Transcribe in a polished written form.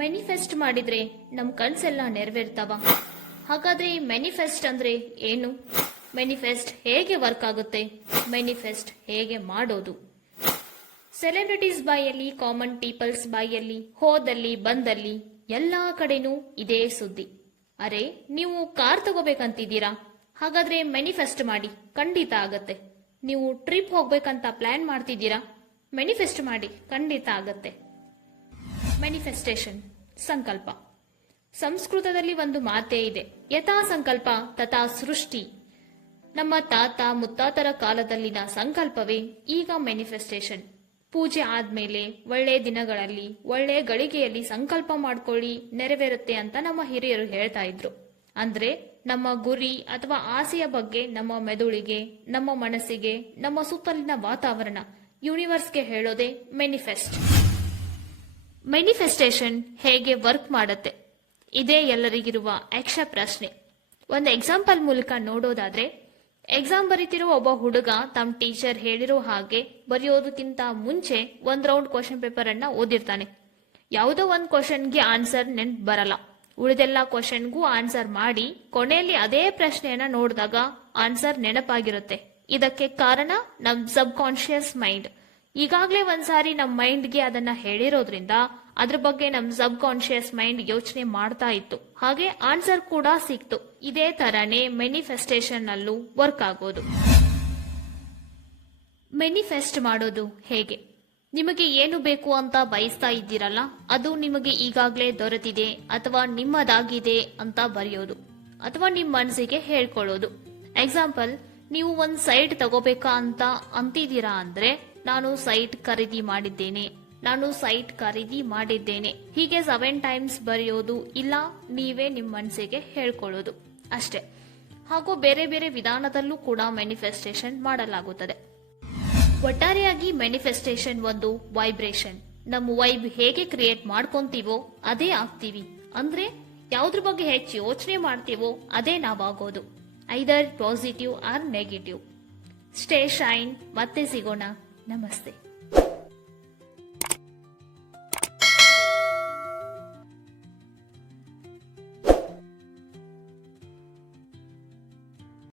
Manifest ಮಾಡಿದ್ರೆ ನಮ್ ಕನ್ಸೆಲ್ಲ ನೆರವೇರ್ತಾವ? ಹಾಗಾದ್ರೆ ಮ್ಯಾನಿಫೆಸ್ಟ್ ಅಂದ್ರೆ ಏನು? ಮ್ಯಾನಿಫೆಸ್ಟ್ ಹೇಗೆ ವರ್ಕ್ ಆಗುತ್ತೆ? ಮ್ಯಾನಿಫೆಸ್ಟ್ ಹೇಗೆ ಮಾಡೋದು? ಸೆಲೆಬ್ರಿಟೀಸ್ ಬಾಯಲ್ಲಿ, ಕಾಮನ್ ಪೀಪಲ್ಸ್ ಬಾಯಲ್ಲಿ, ಹೋದಲ್ಲಿ ಬಂದಲ್ಲಿ ಎಲ್ಲಾ ಕಡೆನೂ ಇದೇ ಸುದ್ದಿ. ಅರೆ, ನೀವು ಕಾರ್ ತಗೋಬೇಕಂತಿದ್ದೀರಾ? ಹಾಗಾದ್ರೆ ಮ್ಯಾನಿಫೆಸ್ಟ್ ಮಾಡಿ, ಖಂಡಿತ ಆಗತ್ತೆ. ನೀವು ಟ್ರಿಪ್ ಹೋಗ್ಬೇಕಂತ ಪ್ಲಾನ್ ಮಾಡ್ತಿದ್ದೀರಾ? ಮ್ಯಾನಿಫೆಸ್ಟ್ ಮಾಡಿ, ಖಂಡಿತ ಆಗತ್ತೆ. ಮ್ಯಾನಿಫೆಸ್ಟೇಷನ್, ಸಂಕಲ್ಪ. ಸಂಸ್ಕೃತದಲ್ಲಿ ಒಂದು ಮಾತೇ ಇದೆ, ಯಥಾ ಸಂಕಲ್ಪ ತಥಾ ಸೃಷ್ಟಿ. ನಮ್ಮ ತಾತ ಮುತ್ತಾತರ ಕಾಲದಲ್ಲಿನ ಸಂಕಲ್ಪವೇ ಈಗ ಮ್ಯಾನಿಫೆಸ್ಟೇಷನ್. ಪೂಜೆ ಆದ್ಮೇಲೆ ಒಳ್ಳೆ ದಿನಗಳಲ್ಲಿ, ಒಳ್ಳೆ ಗಳಿಗೆಯಲ್ಲಿ ಸಂಕಲ್ಪ ಮಾಡ್ಕೊಳ್ಳಿ, ನೆರವೇರುತ್ತೆ ಅಂತ ನಮ್ಮ ಹಿರಿಯರು ಹೇಳ್ತಾ ಇದ್ರು. ಅಂದ್ರೆ ನಮ್ಮ ಗುರಿ ಅಥವಾ ಆಸೆಯ ಬಗ್ಗೆ ನಮ್ಮ ಮೆದುಳಿಗೆ, ನಮ್ಮ ಮನಸ್ಸಿಗೆ, ನಮ್ಮ ಸುತ್ತಲಿನ ವಾತಾವರಣ, ಯೂನಿವರ್ಸ್ಗೆ ಹೇಳೋದೇ ಮ್ಯಾನಿಫೆಸ್ಟ್. ಮ್ಯಾನಿಫೆಸ್ಟೇಷನ್ ಹೇಗೆ ವರ್ಕ್ ಮಾಡುತ್ತೆ? ಇದೇ ಎಲ್ಲರಿಗಿರುವ ಯಕ್ಷ ಪ್ರಶ್ನೆ. ಒಂದು ಎಕ್ಸಾಂಪಲ್ ಮೂಲಕ ನೋಡೋದಾದ್ರೆ, ಎಕ್ಸಾಮ್ ಬರೀತಿರೋ ಒಬ್ಬ ಹುಡುಗ ತಮ್ಮ ಟೀಚರ್ ಹೇಳಿರೋ ಹಾಗೆ ಬರೆಯೋದಕ್ಕಿಂತ ಮುಂಚೆ ಒಂದ್ ರೌಂಡ್ ಕ್ವಶನ್ ಪೇಪರ್ ಅನ್ನ ಓದಿರ್ತಾನೆ. ಯಾವುದೋ ಒಂದ್ ಕ್ವಶನ್ಗೆ ಆನ್ಸರ್ ನೆನ್ಪು ಬರಲ್ಲ. ಉಳಿದೆಲ್ಲ ಕ್ವಶನ್ಗೂ ಆನ್ಸರ್ ಮಾಡಿ ಕೊನೆಯಲ್ಲಿ ಅದೇ ಪ್ರಶ್ನೆಯನ್ನ ನೋಡಿದಾಗ ಆನ್ಸರ್ ನೆನಪಾಗಿರುತ್ತೆ. ಇದಕ್ಕೆ ಕಾರಣ ನಮ್ ಸಬ್ ಕಾನ್ಶಿಯಸ್ ಮೈಂಡ್. ಈಗಾಗ್ಲೇ ಒಂದ್ಸಾರಿ ನಮ್ ಮೈಂಡ್ಗೆ ಅದನ್ನ ಹೇಳಿರೋದ್ರಿಂದ ಅದ್ರ ಬಗ್ಗೆ ನಮ್ ಸಬ್ ಕಾನ್ಶಿಯಸ್ ಮೈಂಡ್ ಯೋಚನೆ ಮಾಡ್ತಾ ಇತ್ತು. ಹಾಗೆ ಆನ್ಸರ್ ಕೂಡ ಸಿಕ್ತು. ಇದೇ ತರನೇ ಮ್ಯಾನಿಫೆಸ್ಟೇಷನ್ ಅಲ್ಲೂ ವರ್ಕ್ ಆಗೋದು. ಮ್ಯಾನಿಫೆಸ್ಟ್ ಮಾಡೋದು ಹೇಗೆ? ನಿಮಗೆ ಏನು ಬೇಕು ಅಂತ ಬಯಸ್ತಾ ಇದ್ದೀರಲ್ಲ, ಅದು ನಿಮಗೆ ಈಗಾಗ್ಲೇ ದೊರೆತಿದೆ ಅಥವಾ ನಿಮ್ಮದಾಗಿದೆ ಅಂತ ಬರೆಯೋದು, ಅಥವಾ ನಿಮ್ಮ ಮನಸ್ಸಿಗೆ ಹೇಳ್ಕೊಳ್ಳೋದು. ಎಕ್ಸಾಂಪಲ್, ನೀವು ಒಂದ್ ಸೈಟ್ ತಗೋಬೇಕಾ ಅಂತ ಅಂತಿದ್ದೀರಾ ಅಂದ್ರೆ, ನಾನು ಸೈಟ್ ಖರೀದಿ ಮಾಡಿದ್ದೇನೆ, ನಾನು ಸೈಟ್ ಖರೀದಿ ಮಾಡಿದ್ದೇನೆ, ಹೀಗೆ 7 ಟೈಮ್ಸ್ ಬರೆಯೋದು, ಇಲ್ಲ ನೀವೇ ನಿಮ್ಮ ಮನಸ್ಸಿಗೆ ಹೇಳ್ಕೊಳ್ಳೋದು ಅಷ್ಟೇ. ಹಾಗೂ ಬೇರೆ ಬೇರೆ ವಿಧಾನದಲ್ಲೂ ಕೂಡ ಮ್ಯಾನಿಫೆಸ್ಟೇಷನ್ ಮಾಡಲಾಗುತ್ತದೆ. ಒಟ್ಟಾರೆಯಾಗಿ ಮ್ಯಾನಿಫೆಸ್ಟೇಷನ್ ಒಂದು ವೈಬ್ರೇಷನ್. ನಮ್ಮ ವೈಬ್ ಹೇಗೆ ಕ್ರಿಯೇಟ್ ಮಾಡ್ಕೊಂತೀವೋ ಅದೇ ಆಗ್ತೀವಿ. ಅಂದ್ರೆ ಯಾವ್ದ್ರ ಬಗ್ಗೆ ಹೆಚ್ಚು ಯೋಚನೆ ಮಾಡ್ತೀವೋ ಅದೇ ನಾವಾಗೋದು. Either positive or negative. Stay shine. ಮತ್ತೆ ಸಿಗೋಣ. ನಮಸ್ತೆ.